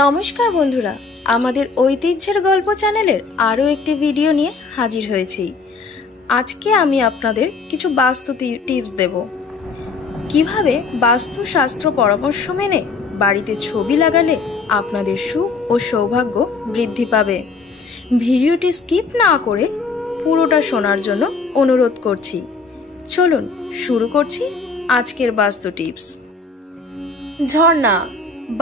নমস্কার বন্ধুরা, আমাদের ঐতিহ্যের গল্প চ্যানেলের আরও একটি ভিডিও নিয়ে হাজির হয়েছি। আজকে আমি আপনাদের কিছু বাস্তু টিপস দেব। কিভাবে বাস্তুশাস্ত্র পরামর্শ মেনে বাড়িতে ছবি লাগালে আপনাদের সুখ ও সৌভাগ্য বৃদ্ধি পাবে। ভিডিওটি স্কিপ না করে পুরোটা শোনার জন্য অনুরোধ করছি। চলুন শুরু করছি আজকের বাস্তু টিপস। ঝর্ণা।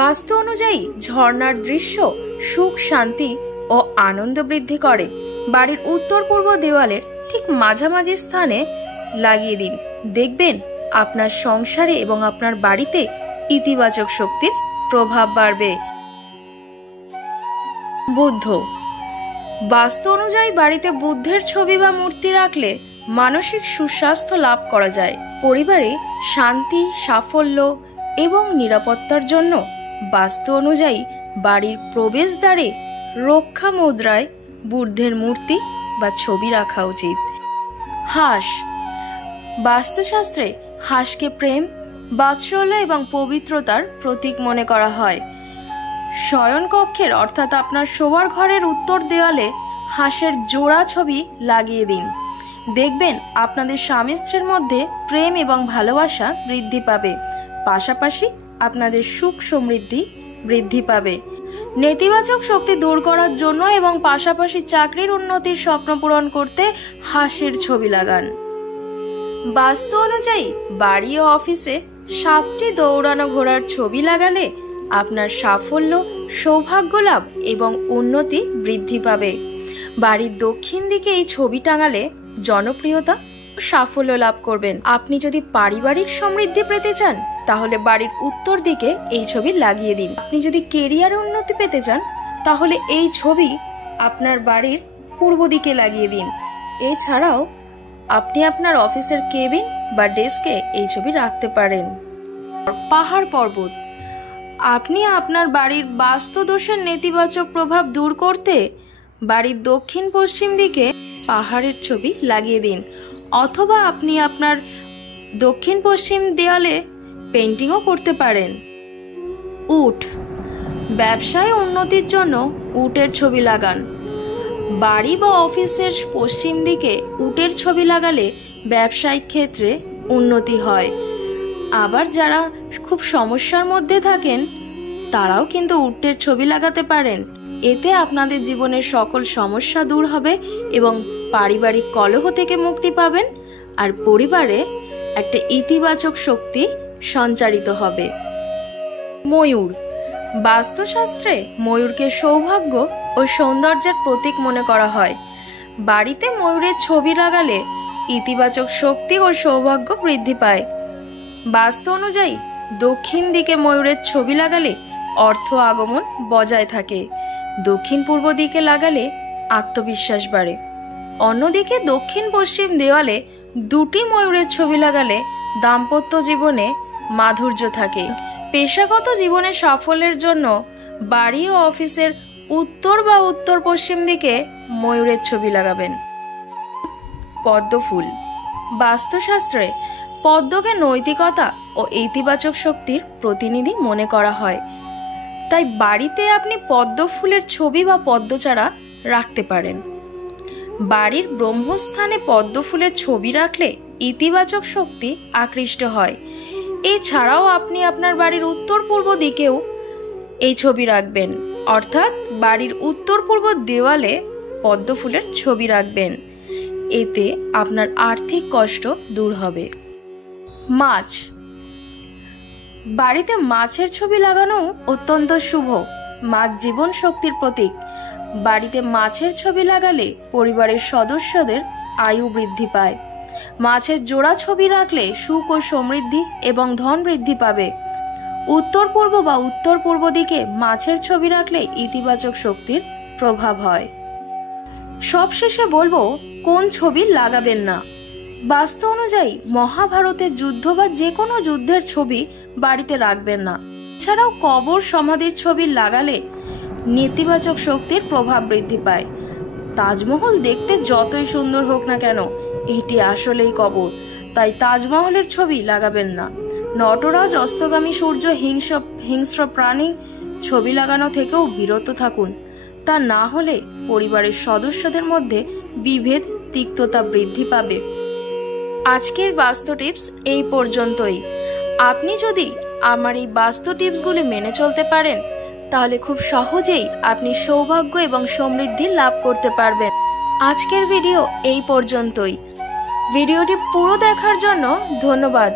বাস্তু অনুযায়ী ঝর্ণার দৃশ্য সুখ, শান্তি ও আনন্দ বৃদ্ধি করে। বাড়ির উত্তর পূর্ব দেওয়ালের ঠিক মাঝামাঝি স্থানে লাগিয়ে দিন। দেখবেন আপনার সংসারে এবং আপনার বাড়িতে ইতিবাচক শক্তির প্রভাব বাড়বে। বুদ্ধ। বাস্তু অনুযায়ী বাড়িতে বুদ্ধের ছবি বা মূর্তি রাখলে মানসিক সুস্বাস্থ্য লাভ করা যায়। পরিবারে শান্তি, সাফল্য এবং নিরাপত্তার জন্য বাস্তু অনুযায়ী বাড়ির প্রবেশদ্বারে রক্ষা মুদ্রায় বুদ্ধের মূর্তি বা ছবি রাখা উচিত। হাঁস। বাস্তুশাস্ত্রে হাঁসকে প্রেম, বাৎসল্য এবং পবিত্রতার প্রতীক মনে করা হয়। শয়নকক্ষের অর্থাৎ আপনার শোবার ঘরের উত্তর দেওয়ালে হাঁসের জোড়া ছবি লাগিয়ে দিন। দেখবেন আপনাদের স্বামী স্ত্রীর মধ্যে প্রেম এবং ভালোবাসা বৃদ্ধি পাবে, পাশাপাশি আপনাদের সুখ সমৃদ্ধি বৃদ্ধি পাবে। নেতিবাচক শক্তি দূর করার জন্য এবং পাশাপাশি চাকরির উন্নতির স্বপ্ন পূরণ করতে হাঁসের ছবি লাগান। বাস্তু অনুযায়ী বাড়ি ও অফিসে 7টি দৌড়ানো ঘোড়ার ছবি লাগালে আপনার সাফল্য, সৌভাগ্য লাভ এবং উন্নতি বৃদ্ধি পাবে। বাড়ির দক্ষিণ দিকে এই ছবি টাঙালে জনপ্রিয়তা ও সাফল্য লাভ করবেন। আপনি যদি পারিবারিক সমৃদ্ধি পেতে চান তাহলে বাড়ির উত্তর দিকে এই ছবি লাগিয়ে দিন। আপনি যদি কেরিয়ারে উন্নতি পেতে চান তাহলে এই ছবি আপনার বাড়ির পূর্ব দিকে লাগিয়ে দিন। এছাড়াও আপনি আপনার অফিসের কেবিন বা ডেস্কে এই ছবি রাখতে পারেন। পাহাড় পর্বত। আপনি আপনার বাড়ির বাস্তু দোষের নেতিবাচক প্রভাব দূর করতে বাড়ির দক্ষিণ পশ্চিম দিকে পাহাড়ের ছবি লাগিয়ে দিন, অথবা আপনি আপনার দক্ষিণ পশ্চিম দেয়ালে পেন্টিংও করতে পারেন। উট। ব্যবসায় উন্নতির জন্য উটের ছবি লাগান। বাড়ি বা অফিসের পশ্চিম দিকে উটের ছবি লাগালে ব্যবসায়িক ক্ষেত্রে উন্নতি হয়। আবার যারা খুব সমস্যার মধ্যে থাকেন তারাও কিন্তু উটের ছবি লাগাতে পারেন। এতে আপনাদের জীবনের সকল সমস্যা দূর হবে এবং পারিবারিক কলহ থেকে মুক্তি পাবেন, আর পরিবারে একটা ইতিবাচক শক্তি সঞ্চারিত হবে। ময়ূর। বাস্তুশাস্ত্রে ময়ূরকে সৌভাগ্য ও সৌন্দর্যের প্রতীক মনে করা হয়। বাড়িতে ময়ূরের ছবি লাগালে ইতিবাচক শক্তি ও সৌভাগ্য বৃদ্ধি পায়। বাস্তু অনুযায়ী দক্ষিণ দিকে ময়ূরের ছবি লাগালে অর্থ আগমন বজায় থাকে। দক্ষিণ পূর্ব দিকে লাগালে আত্মবিশ্বাস বাড়ে। অন্যদিকে দক্ষিণ পশ্চিম দেওয়ালে 2টি ময়ূরের ছবি লাগালে দাম্পত্য জীবনে মাধুর্য থাকে। পেশাগত জীবনে সাফল্যের জন্য বাড়ি ও অফিসের উত্তর বা উত্তর পশ্চিম দিকে ময়ূরের ছবি লাগাবেন। পদ্ম ফুল। বাস্তুশাস্ত্রে পদ্মকে নৈতিকতা ও ইতিবাচক শক্তির প্রতিনিধি মনে করা হয়, তাই বাড়িতে আপনি পদ্ম ফুলের ছবি বা পদ্মচারা রাখতে পারেন। বাড়ির ব্রহ্মস্থানে পদ্ম ফুলের ছবি রাখলে ইতিবাচক শক্তি আকৃষ্ট হয়। এছাড়াও আপনি আপনার বাড়ির উত্তর পূর্ব দিকেও এই ছবি রাখবেন, অর্থাৎ বাড়ির উত্তর পূর্ব দেওয়ালে পদ্ম ফুলের ছবি রাখবেন। এতে আপনার আর্থিক কষ্ট দূর হবে। মাছ। বাড়িতে মাছের ছবি লাগানো অত্যন্ত শুভ। মাছ জীবন শক্তির প্রতীক। বাড়িতে মাছের ছবি লাগালে পরিবারের সদস্যদের আয়ু বৃদ্ধি পায়। মাছের জোড়া ছবি রাখলে সুখ ও সমৃদ্ধি এবং ধন বৃদ্ধি পাবে। উত্তর পূর্ব বা উত্তর পূর্ব দিকে মাছের ছবি রাখলে ইতিবাচক শক্তির প্রভাব হয়। সবশেষে বলবো কোন ছবি লাগাবেন না। বাস্তু অনুযায়ী মহাভারতের যুদ্ধ বা যে কোনো যুদ্ধের ছবি বাড়িতে রাখবেন না। এছাড়াও কবর, সমাধির ছবি লাগালে নেতিবাচক শক্তির প্রভাব বৃদ্ধি পায়। তাজমহল দেখতে যতই সুন্দর হোক না কেন, এটি আসলেই কবর, তাই তাজমহলের ছবি লাগাবেন না। নটরাজ, অস্তগামী সূর্য, হিংস্র প্রাণী ছবি লাগানো থেকেও বিরত থাকুন। তা না হলে পরিবারের সদস্যদের মধ্যে বিভেদ, তিক্ততা বৃদ্ধি পাবে। আজকের বাস্তু টিপস এই পর্যন্তই। আপনি যদি আমার এই বাস্তু টিপসগুলি মেনে চলতে পারেন তাহলে খুব সহজেই আপনি সৌভাগ্য এবং সমৃদ্ধি লাভ করতে পারবেন। আজকের ভিডিও এই পর্যন্তই। ভিডিওটি পুরো দেখার জন্য ধন্যবাদ।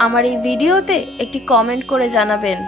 আমার এই ভিডিওতে একটি কমেন্ট করে জানাবেন।